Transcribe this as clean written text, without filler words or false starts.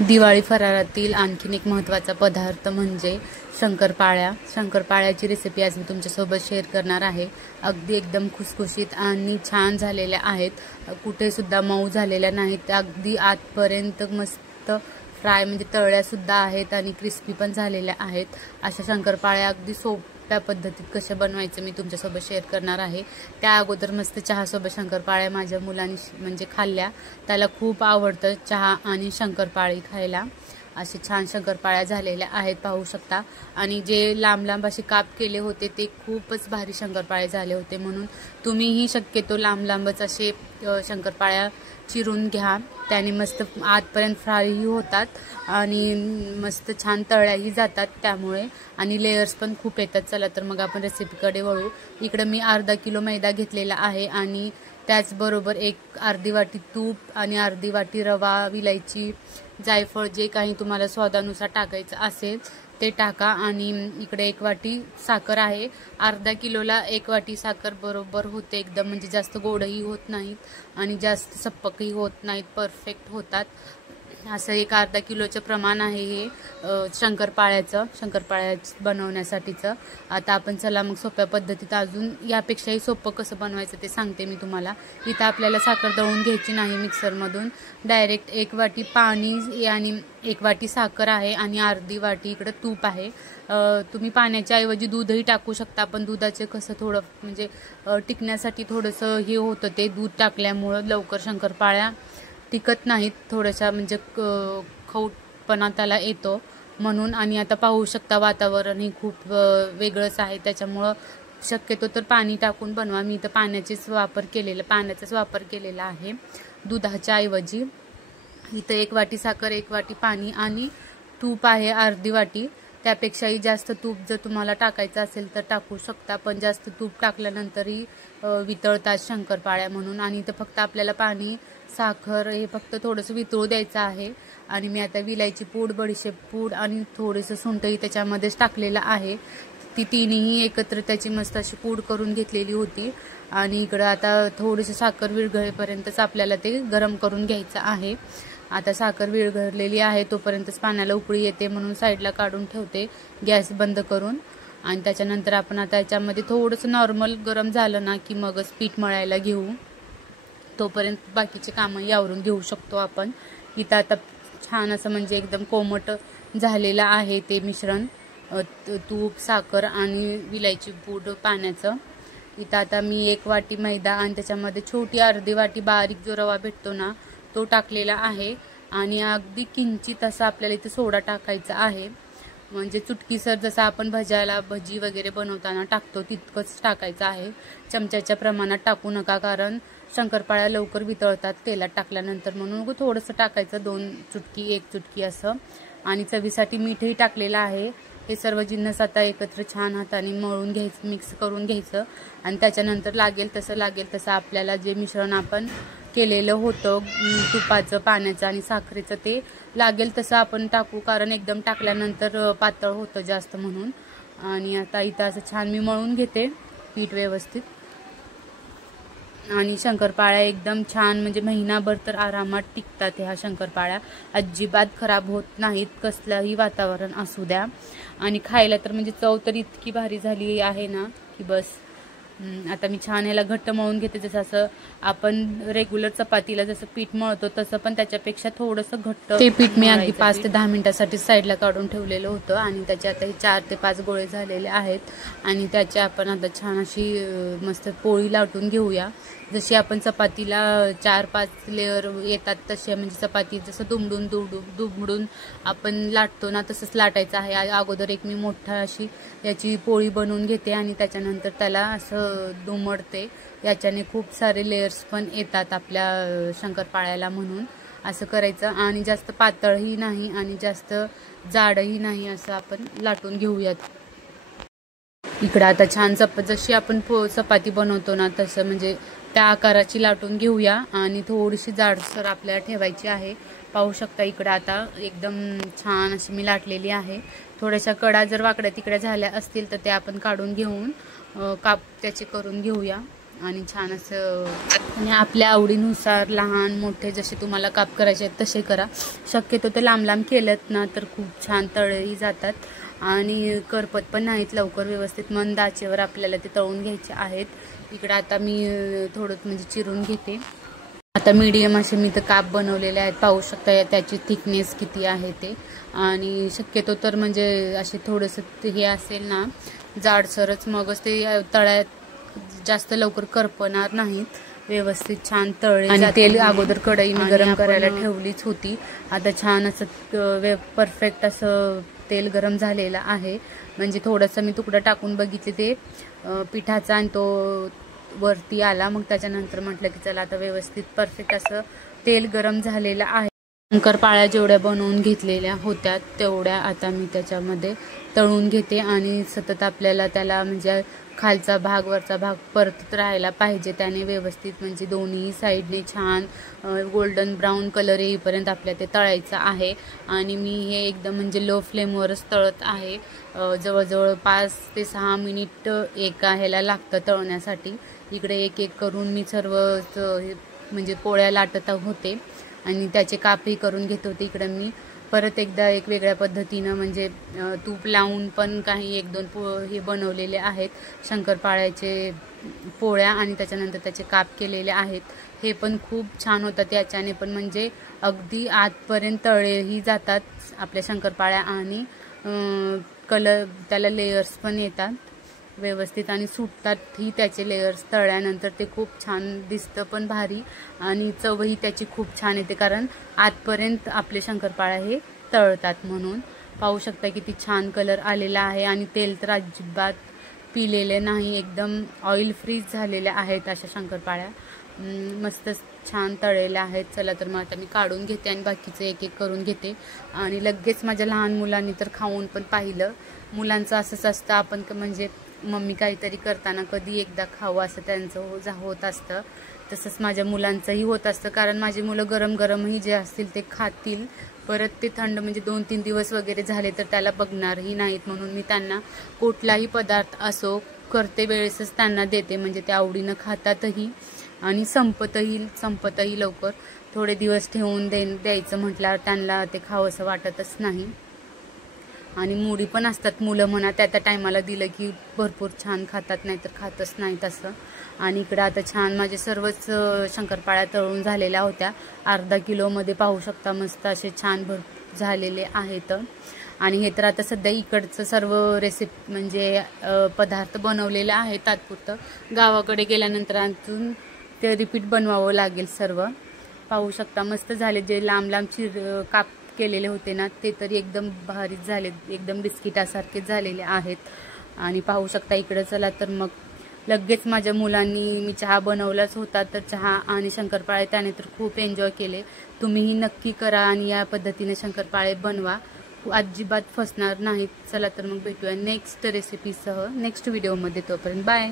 दिवाळी फराळातील आणखीन एक महत्त्वाचा पदार्थ म्हणजे शंकरपाळ्या। शंकरपाळ्याची रेसिपी आज मी तुमच्यासोबत शेअर करणार आहे। अगदी एकदम खुसखुशीत आणि छान झालेल्या आहेत, कुठे सुद्धा मऊ झालेल्या नाहीत, अगदी आतपर्यंत मस्त फ्राय म्हणजे तळल्या सुद्धा आहेत आणि क्रिस्पी पण झालेल्या आहेत। अशा शंकरपाळ्या अगदी सोप्या पद्धतीत कशा बनवायचं मी तुमच्यासोबत शेअर करणार आहे। त्या अगोदर मस्त चहासोबत शंकरपाळ्या माझ्या मुलांनी म्हणजे खाल्ल्या, त्याला खूप आवडतं चहा आणि शंकरपाळी खायला। असे छान शंकरपाळ्या झालेल्या आहेत पाहू शकता। आणि जे लांब लांब असे काप केले होते ते खूपच भारी शंकरपाळे झाले होते, म्हणून तुम्हीही शक्यतो लांब लांबच असे शंकरपाळ्या चिरून घ्या, त्याने मस्त आतपर्यंत फ्रायही होतात आणि मस्त छान तळल्याही जातात त्यामुळे, आणि लेयर्स पण खूप येतात। चला तर मग आपण रेसिपीकडे वळू। इकडे मी अर्धा किलो मैदा घेतलेला आहे आणि त्याचबरोबर एक अर्धी वाटी तूप आणि अर्धी वाटी रवा, विलायची, जायफळ जे काही तुम्हाला स्वादानुसार टाकायचं असेल ते टाका। आणि इकडे एक वाटी साखर आहे, अर्धा किलोला एक वाटी साखर बरोबर होते एकदम, म्हणजे जास्त गोडही होत नाहीत आणि जास्त सप्पकही होत नाहीत, परफेक्ट होतात। असं एक अर्धा किलोचं प्रमाण आहे हे शंकरपाळ्या बनवण्यासाठीचं। आता आपण चला मग सोप्या पद्धतीत अजून यापेक्षाही सोपं कसं बनवायचं ते सांगते मी तुम्हाला। इथं आपल्याला साखर दळून घ्यायची नाही मिक्सरमधून, डायरेक्ट एक वाटी पाणी आणि एक वाटी साखर आहे आणि अर्धी वाटी इकडे तूप आहे। तुम्ही पाण्याच्या ऐवजी दूधही टाकू शकता, पण दुधाचे कसं थोडं म्हणजे टिकण्यासाठी थोडंसं हे होतं, ते दूध टाकल्यामुळं लवकर शंकरपाळ्या टिकत नाहीत, थोड्याशा म्हणजे खौटपणा त्याला येतो म्हणून। आणि आता पाहू शकता वातावरणही खूप वेगळंच आहे, त्याच्यामुळं शक्यतो तर पाणी टाकून बनवा। मी तर पाण्याचाच वापर केलेला आहे दुधाच्या ऐवजी। इथं एक वाटी साखर, एक वाटी पाणी आणि तूप आहे अर्धी वाटी, त्यापेक्षाही जास्त तूप जर तुम्हाला टाकायचं असेल तर टाकू शकता, पण जास्त तूप टाकल्यानंतरही वितळतात शंकरपाळ्या म्हणून। आणि इथं फक्त आपल्याला पाणी, साखर हे फक्त थोडंसं वितळू द्यायचं आहे। आणि मी आता विलायची पूड, बडीशेप पूड आणि थोडंसं सुंठही त्याच्यामध्येच टाकलेलं आहे, ती तिन्ही एकत्र त्याची मस्त अशी पूड करून घेतलेली होती। आणि इकडं आता थोडीशी साखर विरघळेपर्यंतच आपल्याला ते गरम करून घ्यायचं आहे। आता साखर विरघळलेली आहे तोपर्यंतच पाण्याला उकळी येते, म्हणून साईडला काढून ठेवते गॅस बंद करून। आणि त्याच्यानंतर आपण आता याच्यामध्ये थोडंसं नॉर्मल गरम झालं ना की मगच पीठ मळायला घेऊ, तोपर्यंत बाकीचे कामही आवरून घेऊ शकतो आपण। इथं आता छान असं म्हणजे एकदम कोमट झालेलं आहे ते मिश्रण, तूप, साखर आणि विलायची पूड पाण्याचं। इथं आता मी एक वाटी मैदा आणि त्याच्यामध्ये छोटी अर्धी वाटी बारीक जो रवा भेटतो ना तो टाकलेला आहे। आणि अगदी किंचित असा आपल्याला इथे सोडा टाकायचा आहे, म्हणजे चुटकीसर जसं आपण भजी वगैरे बनवताना टाकतो तितकंच टाकायचं आहे, चमच्याच्या प्रमाणात टाकू नका, कारण शंकरपाळ्या लवकर वितळतात तेलात टाकल्यानंतर, म्हणून थोडंसं टाकायचं, 2 चुटकी 1 चुटकी असं। आणि चवीसाठी मीठही टाकलेलं आहे। हे सर्व जिन्नस आता एकत्र छान हाताने मळून घ्यायचं, मिक्स करून घ्यायचं। आणि त्याच्यानंतर लागेल तसं आपल्याला जे मिश्रण आपण केलेलं होतं तुपाचं, पाण्याचं आणि साखरेचं, ते लागेल तसं आपण टाकू, कारण एकदम टाकल्यानंतर पातळ होतं जास्त म्हणून। आणि आता इथं असं छान मी मळून घेते पीठ व्यवस्थित। आणि शंकरपाळ्या एकदम छान म्हणजे महिनाभर तर आरामात टिकतात ह्या शंकरपाळ्या, अजिबात खराब होत नाहीत, कसलंही वातावरण असू द्या। आणि खायला तर म्हणजे चव तर इतकी भारी झाली आहे ना की बस। आता मी छान ह्याला घट्ट मळून घेते, जसं असं आपण रेग्युलर चपातीला जसं पीठ मळतो तसं, पण त्याच्यापेक्षा थोडंसं घट्ट। ते पीठ मी अगदी 5 ते 10 मिनिटासाठी साईडला काढून ठेवलेलं होतं आणि त्याचे आता हे 4 ते 5 गोळे झालेले आहेत। आणि त्याचे आपण आता छान अशी मस्त पोळी लाटून घेऊया, जशी आपण चपातीला 4-5 लेअर येतात तसे, म्हणजे चपाती जसं दुमडून आपण लाटतो ना तसंच लाटायचं आहे। अगोदर एक मी मोठा अशी याची पोळी बनवून घेते आणि त्याच्यानंतर त्याला असं दुमडते, याच्याने खूप सारे लेयर्स पण येतात आपल्या शंकरपाळ्याला, म्हणून असं करायचं। आणि जास्त पातळही नाही आणि जास्त जाडही नाही, असं आपण लाटून घेऊयात। इकडं आता छान जशी आपण चपाती बनवतो ना तसं म्हणजे त्या आकाराची लाटून घेऊया आणि थोडीशी जाडसर आपल्याला ठेवायची आहे। पाहू शकता इकडं आता एकदम छान अशी मी लाटलेली आहे। थोड्याशा कडा जर वाकड्या तिकड्या झाल्या असतील तर ते आपण काढून घेऊन काप त्याचे करून घेऊया। आणि छान असं आणि आपल्या आवडीनुसार लहान मोठे जसे तुम्हाला काप करायचे आहेत तसे करा. शक्यतो ते लांब लांब केलेत ना तर खूप छान तळेही जातात आणि करपत पण नाहीत लवकर. व्यवस्थित मंद आचेवर आपल्याला ते तळून घ्यायचे आहेत. इकडे आता मी थोडं म्हणजे चिरून घेते. आता मीडियम असे मी तर काप बनवलेले आहेत, पाहू शकता त्याची थिकनेस किती आहे ते. आणि शक्यतो तर म्हणजे असे थोडंसं हे असेल ना जाडसरच, मगच ते तळ्यात जास्त लवकर करपणार नाहीत. व्यवस्थित छान तळे आणि तेल अगोदर कढई मी गरम करायला ठेवलीच होती. आता छान असं परफेक्ट असं तेल गरम झालेलं आहे. म्हणजे थोडंसं मी तुकडा टाकून बघितले ते पिठाचा आणि तो वरती आला. मग त्याच्यानंतर म्हटलं की चला आता व्यवस्थित परफेक्ट असं तेल गरम झालेलं आहे. शंकरपाळ्या जेवढ्या बनवून घेतलेल्या होत्या तेवढ्या आता मी त्याच्यामध्ये तळून घेते आणि सतत आपल्याला त्याला म्हणजे खालचा भाग वरचा भाग परतत राहायला पाहिजे. त्याने व्यवस्थित म्हणजे दोन्ही साईडने छान गोल्डन ब्राऊन कलर येईपर्यंत आपल्या ते तळायचं आहे. आणि मी हे एकदम म्हणजे लो फ्लेमवरच तळत आहे. जवळजवळ 5 ते 6 मिनिट एका ह्याला लागतं तळण्यासाठी. इकडे एक एक करून मी सर्व म्हणजे पोळ्या लाटत होते आणि त्याचे कापही करून घेत होते. इकडं मी परत एकदा एक वेगळ्या पद्धतीनं म्हणजे तूप लावून पण काही 1-2 हे बनवलेले आहेत शंकरपाळ्याचे पोळ्या आणि त्याच्यानंतर त्याचे काप केलेले आहेत. हे पण खूप छान होतात याच्याने पण, म्हणजे अगदी आतपर्यंत तळेही जातात आपल्या शंकरपाळ्या आणि कलर त्याला लेयर्स पण येतात व्यवस्थित आणि सुटतातही त्याचे लेयर्स तळल्यानंतर. ते खूप छान दिसतं पण भारी आणि चवही त्याची खूप छान येते, कारण आतपर्यंत आपले शंकरपाळ्या हे तळतात. म्हणून पाहू शकता किती छान कलर आलेला आहे आणि तेल तर अजिबात पिलेले नाही, एकदम ऑइल फ्रीज झालेल्या आहेत अशा शंकरपाळ्या. मस्त छान तळलेल्या आहेत. चला तर मग आता मी काढून घेते आणि बाकीचे एक एक करून घेते. आणि लगेच माझ्या लहान मुलांनी तर खाऊन पण पाहिलं. मुलांचं असंच असतं, आपण म्हणजे मम्मी काहीतरी करताना कधी एकदा खावं असं त्यांचं होत असतं. तसंच माझ्या मुलांचंही होत असतं, कारण माझी मुलं गरम गरमही जे असतील ते खातील. परत ते थंड म्हणजे 2-3 दिवस वगैरे झाले तर त्याला बघणारही नाहीत. म्हणून मी त्यांना कुठलाही पदार्थ असो करते वेळेसच त्यांना देते, म्हणजे ते आवडीनं खातातही आणि संपतही लवकर. थोडे दिवस ठेवून द्यायचं म्हटल्यावर त्यांना ते खावंसं वाटतच नाही. आणि मुडी पण असतात मुलं म्हणा, त्या टायमाला दिलं की भरपूर छान खातात, नाहीतर खातच नाही तसं. आणि इकडं आता छान माझे सर्वच शंकरपाळ्या तळून झालेल्या होत्या. अर्धा किलोमध्ये पाहू शकता मस्त असे छान झालेले आहेत. आणि हे तर आता सध्या इकडचं सर्व रेसिपी म्हणजे पदार्थ बनवलेले आहेत तात्पुरतं. गावाकडे गेल्यानंतर अजून ते रिपीट बनवावं लागेल सर्व. पाहू शकता मस्त झाले. जे लांब लांब काप केलेले होते ना ते तरी एकदम भारीच झाले, एकदम बिस्किटासारखेच झालेले आहेत. आणि पाहू शकता इकडे. चला तर मग लगेच माझ्या मुलांनी, मी चहा बनवलाच होता तर चहा आणि शंकरपाळे त्याने तर खूप एन्जॉय केले. तुम्हीही नक्की करा आणि या पद्धतीने शंकरपाळे बनवा, अजिबात फसणार नाहीत. चला तर मग भेटूया नेक्स्ट रेसिपीसह नेक्स्ट व्हिडिओमध्ये. तोपर्यंत बाय.